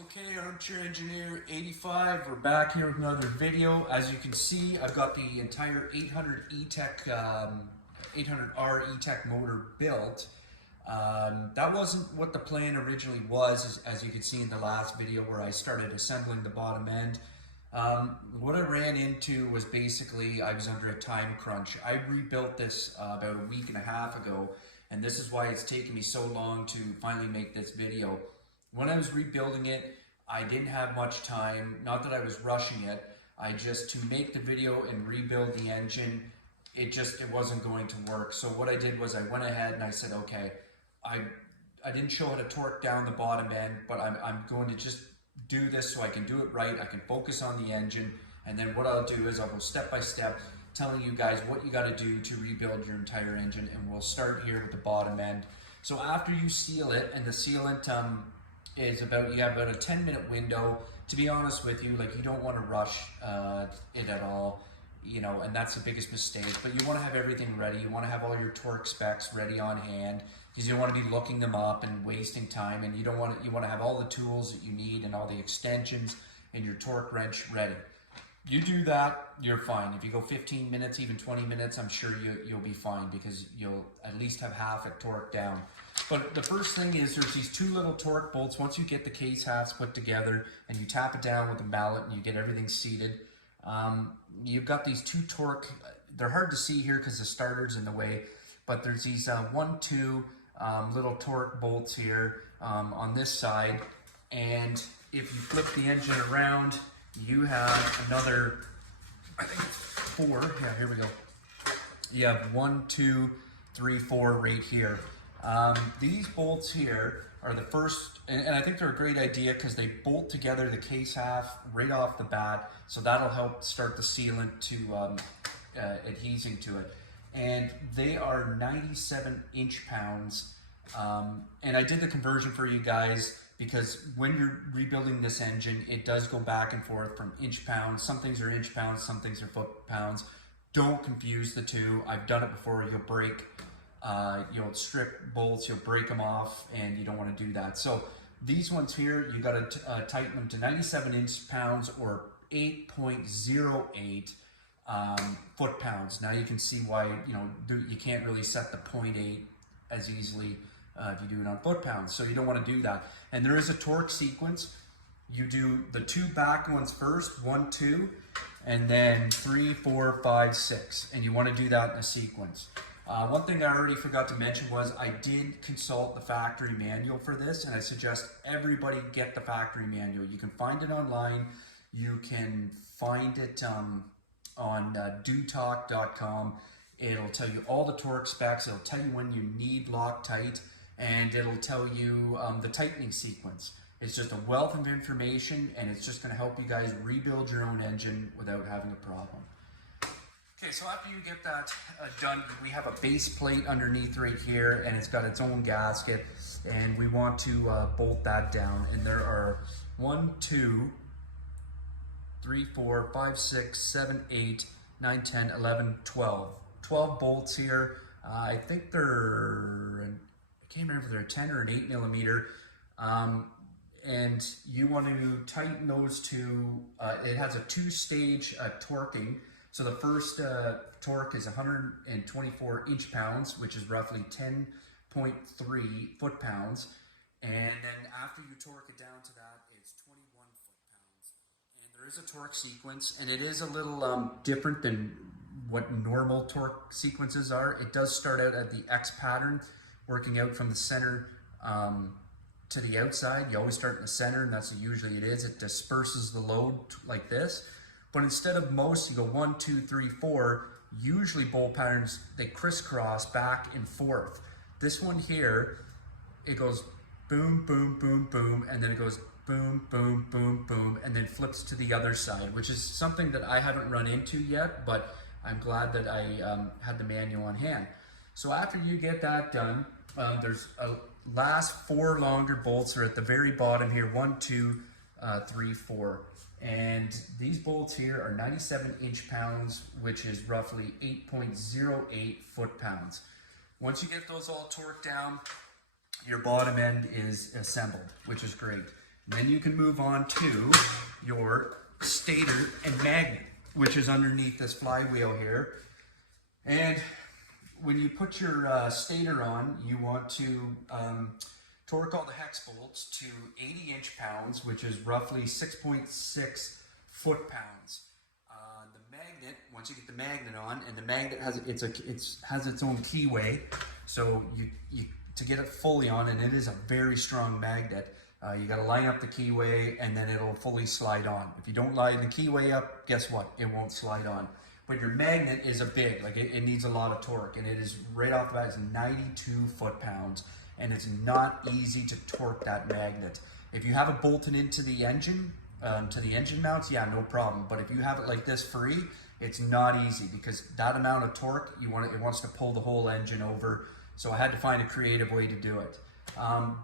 Okay, Armchair Engineer 85, we're back here with another video. As you can see, I've got the entire 800 Etec, 800R Etec motor built. That wasn't what the plan originally was, as you can see in the last video where I started assembling the bottom end. What I ran into was basically I was under a time crunch. I rebuilt this about a week and a half ago, and this is why it's taken me so long to finally make this video. When I was rebuilding it, I didn't have much time. Not that I was rushing it. To make the video and rebuild the engine, it wasn't going to work. So what I did was I went ahead and I said, okay, I didn't show how to torque down the bottom end, but I'm going to just do this so I can do it right. I can focus on the engine. And then what I'll do is I'll go step by step, telling you guys what you got to do to rebuild your entire engine. And we'll start here with the bottom end. So after you seal it, and the sealant, you have about a 10-minute window. To be honest with you, like, you don't want to rush it at all, you know, and that's the biggest mistake. But you want to have everything ready. You want to have all your torque specs ready on hand, because you don't want to be looking them up and wasting time, and you want to have all the tools that you need and all the extensions and your torque wrench ready. You do that, you're fine. If you go 15 minutes, even 20 minutes, I'm sure you'll be fine, because you'll at least have half it torqued down. But the first thing is there's these two little torque bolts. Once you get the case halves put together and you tap it down with a mallet and you get everything seated, you've got these two torque, they're hard to see here because the starter's in the way, but there's these 1-2 little torque bolts here on this side. And if you flip the engine around, you have another, I think it's 4. Yeah, here we go. You have 1, 2, 3, 4 right here. These bolts here are the first, and I think they're a great idea because they bolt together the case half right off the bat, so that'll help start the sealant to adhesing to it. And they are 97 inch-pounds, and I did the conversion for you guys because when you're rebuilding this engine, it does go back and forth from inch-pounds. Some things are inch-pounds, some things are foot-pounds. Don't confuse the two. I've done it before. You'll break. You'll strip bolts, you'll break them off, and you don't want to do that. So these ones here, you got to tighten them to 97 inch-pounds or 8.08 foot-pounds. Now you can see why you can't really set the 0.8 as easily if you do it on foot-pounds. So you don't want to do that. And there is a torque sequence. You do the 2 back ones first, 1, 2, and then 3, 4, 5, 6, and you want to do that in a sequence. One thing I already forgot to mention was I did consult the factory manual for this, and I suggest everybody get the factory manual. You can find it online. You can find it on dotalk.com. It'll tell you all the torque specs. It'll tell you when you need Loctite, and it'll tell you the tightening sequence. It's just a wealth of information, and it's just going to help you guys rebuild your own engine without having a problem. Okay, so after you get that done, we have a base plate underneath right here, and it's got its own gasket, and we want to bolt that down. And there are 1, 2, 3, 4, 5, 6, 7, 8, 9, 10, 11, 12. 12 bolts here. I think they're, I can't remember if they're 10 or an 8 millimeter. And you want to tighten those to, it has a 2-stage torquing. So the first torque is 124 inch-pounds, which is roughly 10.3 foot-pounds. And then after you torque it down to that, it's 21 foot-pounds. And there is a torque sequence, and it is a little different than what normal torque sequences are. It does start out at the X pattern, working out from the center to the outside. You always start in the center, and that's usually it is. It disperses the load like this. But instead of most, you go 1, 2, 3, 4. Usually bolt patterns, they crisscross back and forth. This one here, it goes boom, boom, boom, boom, and then it goes boom, boom, boom, boom, and then flips to the other side, which is something that I haven't run into yet, but I'm glad that I had the manual on hand. So after you get that done, there's a last 4 longer bolts are at the very bottom here, 1, 2, 3, 4. And these bolts here are 97 inch-pounds, which is roughly 8.08 foot-pounds. Once you get those all torqued down, your bottom end is assembled, which is great. And then you can move on to your stator and magnet, which is underneath this flywheel here. And when you put your stator on, you want to torque all the hex bolts to 80 inch-pounds, which is roughly 6.6 foot-pounds. The magnet, once you get the magnet on, and the magnet has its own keyway, so you to get it fully on, and it is a very strong magnet. You got to line up the keyway, and then it'll fully slide on. If you don't line the keyway up, guess what? It won't slide on. But your magnet is it needs a lot of torque, and it is right off the bat, it's 92 foot-pounds, and it's not easy to torque that magnet. If you have it bolted into the engine, to the engine mounts, yeah, no problem. But if you have it like this free, it's not easy, because that amount of torque, it wants to pull the whole engine over. So I had to find a creative way to do it.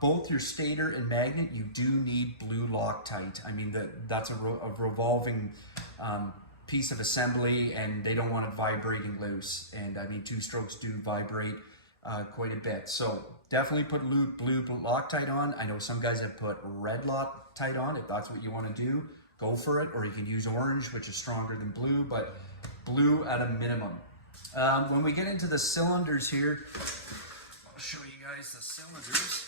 Both your stator and magnet, you do need blue Loctite. I mean, that's a revolving piece of assembly, and they don't want it vibrating loose. And I mean, two-strokes do vibrate quite a bit. So definitely put blue Loctite on. I know some guys have put red Loctite on. If that's what you want to do, go for it. Or you can use orange, which is stronger than blue, but blue at a minimum. When we get into the cylinders here, I'll show you guys the cylinders.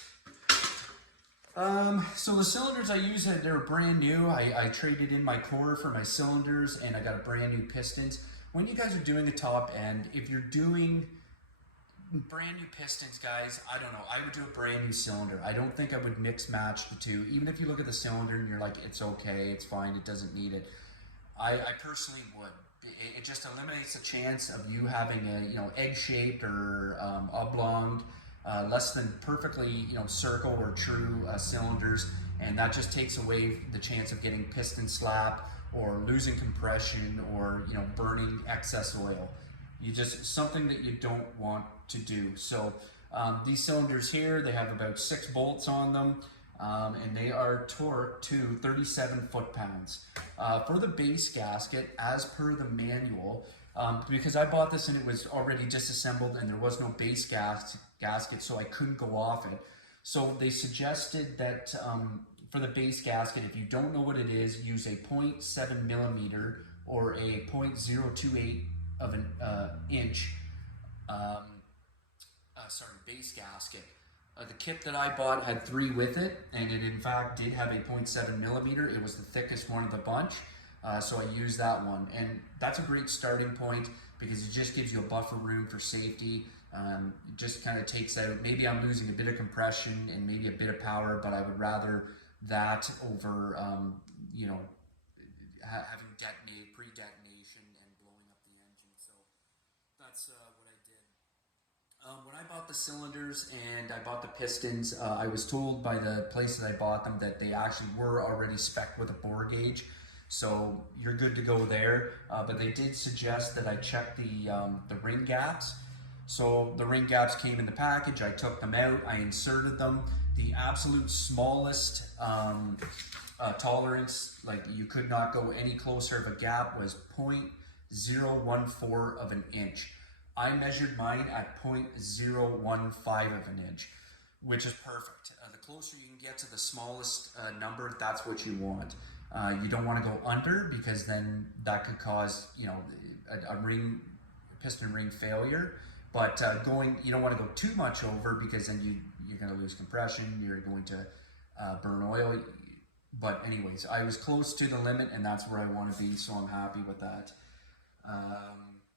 So the cylinders I use, they're brand new. I traded in my core for my cylinders, and I got a brand new pistons. When you guys are doing a top end, if you're doing brand new pistons, guys, I don't know, I would do a brand new cylinder. I don't think I would mix match the two. Even if you look at the cylinder and you're like, it's okay, it's fine, it doesn't need it. I personally would. It just eliminates the chance of you having a egg-shaped or oblong, less than perfectly circle or true cylinders, and that just takes away the chance of getting piston slap or losing compression or burning excess oil. Something that you don't want to do. So these cylinders here, they have about 6 bolts on them, and they are torqued to 37 foot-pounds. For the base gasket, as per the manual, because I bought this and it was already disassembled and there was no base gasket, so I couldn't go off it. So they suggested that for the base gasket, if you don't know what it is, use a 0.7 millimeter or a 0.028 of an inch base gasket. The kit that I bought had 3 with it, and it in fact did have a 0.7 millimeter. It was the thickest one of the bunch, so I used that one. And that's a great starting point because it just gives you a buffer room for safety. It just kind of takes out, maybe I'm losing a bit of compression and maybe a bit of power, but I would rather that over, having pre-detonation and blowing up the engine. So that's what I did. When I bought the cylinders and I bought the pistons, I was told by the place that I bought them that they actually were already spec'd with a bore gauge. So you're good to go there. But they did suggest that I check the ring gaps. So the ring gaps came in the package. I took them out. I inserted them. The absolute smallest tolerance, like you could not go any closer of a gap, was 0.014 of an inch. I measured mine at 0.015 of an inch, which is perfect. The closer you can get to the smallest number, that's what you want. You don't want to go under, because then that could cause, a piston ring failure. But you don't want to go too much over, because then you're going to lose compression. You're going to burn oil. But anyways, I was close to the limit, and that's where I want to be, so I'm happy with that.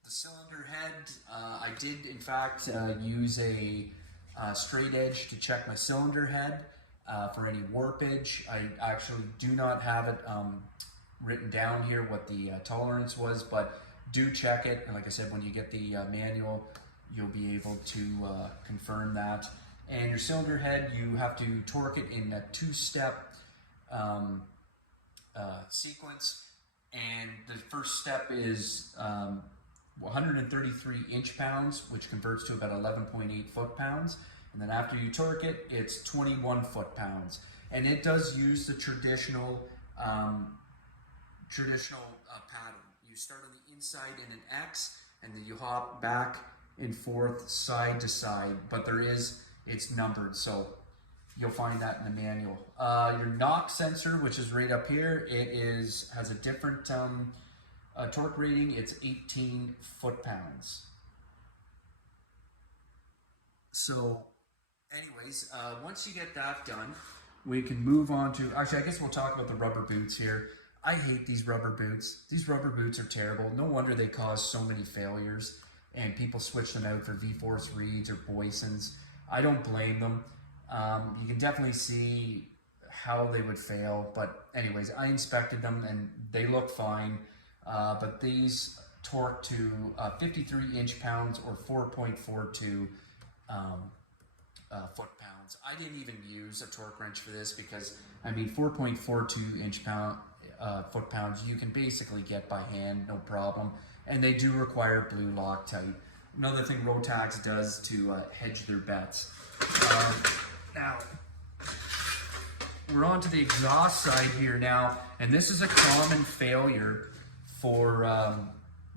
The cylinder head, I did in fact use a straight edge to check my cylinder head for any warpage. I actually do not have it written down here what the tolerance was, but do check it. And like I said, when you get the manual, you'll be able to confirm that. And your cylinder head, you have to torque it in a 2-step sequence. And the first step is 133 inch-pounds, which converts to about 11.8 foot-pounds. And then after you torque it, it's 21 foot-pounds. And it does use the traditional pattern. You start on the inside in an X, and then you hop back and forth, side to side. But it's numbered. So you'll find that in the manual. Your knock sensor, which is right up here, has a different torque rating. It's 18 foot-pounds. So anyways, once you get that done, we can move on to, actually, I guess we'll talk about the rubber boots here. I hate these rubber boots. These rubber boots are terrible. No wonder they cause so many failures, and people switch them out for V-Force Reeds or Boysons. I don't blame them. You can definitely see how they would fail, but anyways, I inspected them and they look fine. But these torque to 53 inch-pounds or 4.42 foot-pounds. I didn't even use a torque wrench for this because, I mean, 4.42 foot-pounds you can basically get by hand, no problem. And they do require blue Loctite. Another thing Rotax does to hedge their bets. Now, we're on to the exhaust side here now, and this is a common failure for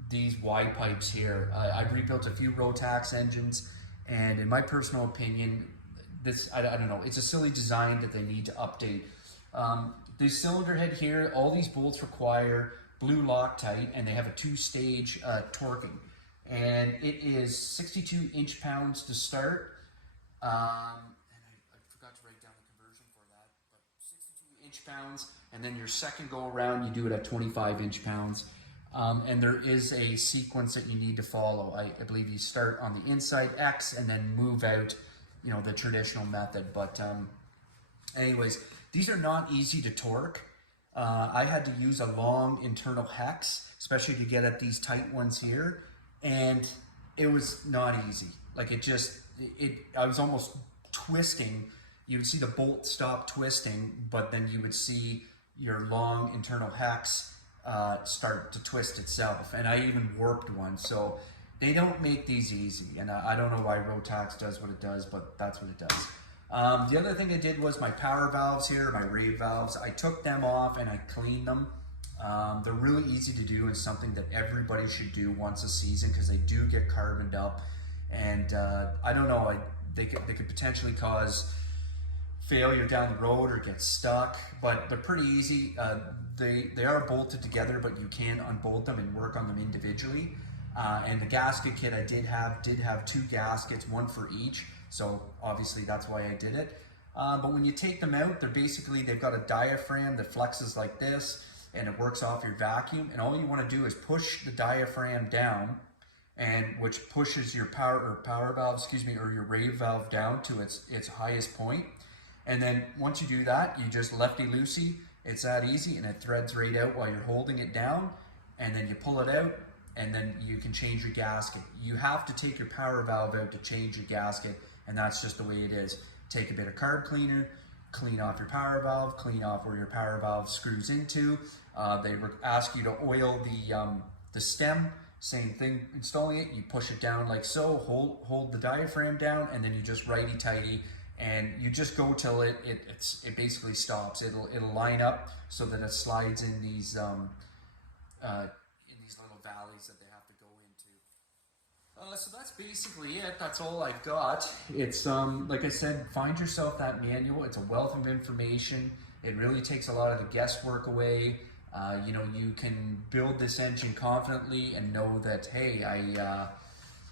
these Y pipes here. I've rebuilt a few Rotax engines, and in my personal opinion, I don't know, it's a silly design that they need to update. The cylinder head here, all these bolts require blue Loctite, and they have a two-stage torquing. And it is 62 inch-pounds to start. And I forgot to write down the conversion for that, but 62 inch-pounds, and then your second go around, you do it at 25 inch-pounds. And there is a sequence that you need to follow. I believe you start on the inside X and then move out, you know, the traditional method. But anyways, these are not easy to torque. I had to use a long internal hex, especially to get at these tight ones here, and it was not easy. Like I was almost twisting. You would see the bolt stop twisting, but then you would see your long internal hex start to twist itself, and I even warped one. So they don't make these easy, and I don't know why Rotax does what it does, but that's what it does. The other thing I did was my power valves here, my rave valves. I took them off and I cleaned them. They're really easy to do, and something that everybody should do once a season because they do get carboned up, and I don't know, they could potentially cause failure down the road or get stuck, but pretty easy. They are bolted together, but you can unbolt them and work on them individually. And the gasket kit I did have two gaskets, one for each. So obviously that's why I did it. But when you take them out, they've got a diaphragm that flexes like this, and it works off your vacuum. And all you want to do is push the diaphragm down, and which pushes your power valve, or your rave valve down to its highest point. And then once you do that, you just lefty-loosey. It's that easy, and it threads right out while you're holding it down. And then you pull it out, and then you can change your gasket. You have to take your power valve out to change your gasket, and that's just the way it is. Take a bit of carb cleaner, clean off your power valve, clean off where your power valve screws into. They ask you to oil the stem. Same thing, installing it, you push it down like so, hold the diaphragm down, and then you just righty-tighty, and you just go till it basically stops. It'll line up so that it slides in these little valleys that they have to go into. So that's basically it. That's all I've got. It's like I said, find yourself that manual. It's a wealth of information. It really takes a lot of the guesswork away. You know, you can build this engine confidently and know that, hey,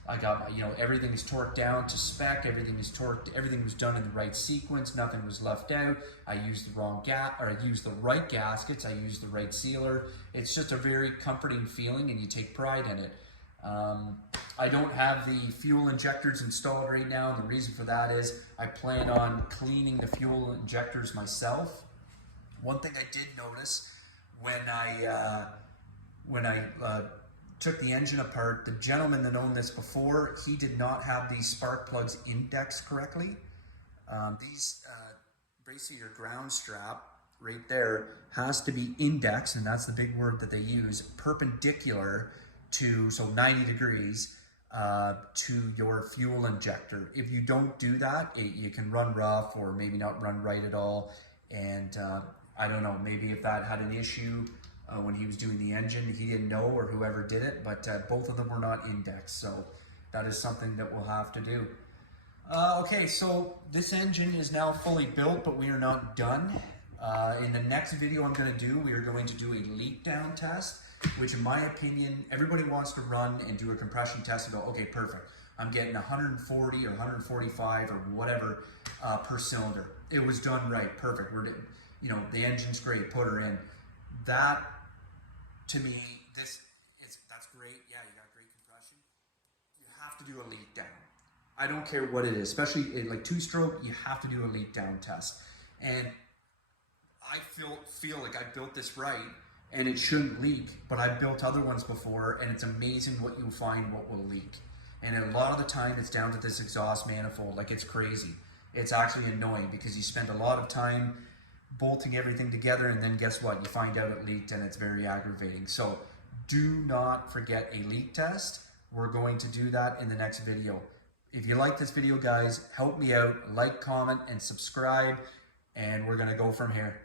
I got, you know, everything is torqued down to spec, everything is torqued, everything was done in the right sequence, nothing was left out. I used the I used the right gaskets, I used the right sealer. It's just a very comforting feeling, and you take pride in it. I don't have the fuel injectors installed right now, and the reason for that is I plan on cleaning the fuel injectors myself. One thing I did notice when I took the engine apart, the gentleman that owned this before, he did not have these spark plugs indexed correctly. Basically your ground strap right there has to be indexed, and that's the big word that they use, perpendicular to, so 90 degrees to your fuel injector. If you don't do that, you can run rough or maybe not run right at all. And I don't know, maybe if that had an issue when he was doing the engine, he didn't know, or whoever did it, but both of them were not indexed. So that is something that we'll have to do. Okay, so this engine is now fully built, but we are not done. In the next video I'm going to do, we are going to do a leak down test, which in my opinion, everybody wants to run and do a compression test and go, okay, perfect. I'm getting 140 or 145 or whatever per cylinder. It was done right, perfect. The engine's great, put her in. That, to me, that's great. Yeah, you got great compression. You have to do a leak down. I don't care what it is, especially in like two-stroke, you have to do a leak down test. And I feel like I built this right and it shouldn't leak, but I've built other ones before and it's amazing what you'll find what will leak. And a lot of the time it's down to this exhaust manifold, like it's crazy. It's actually annoying because you spend a lot of time bolting everything together and then guess what? You find out it leaked and it's very aggravating. So do not forget a leak test. We're going to do that in the next video. If you like this video, guys, help me out, like, comment, and subscribe, and we're gonna go from here.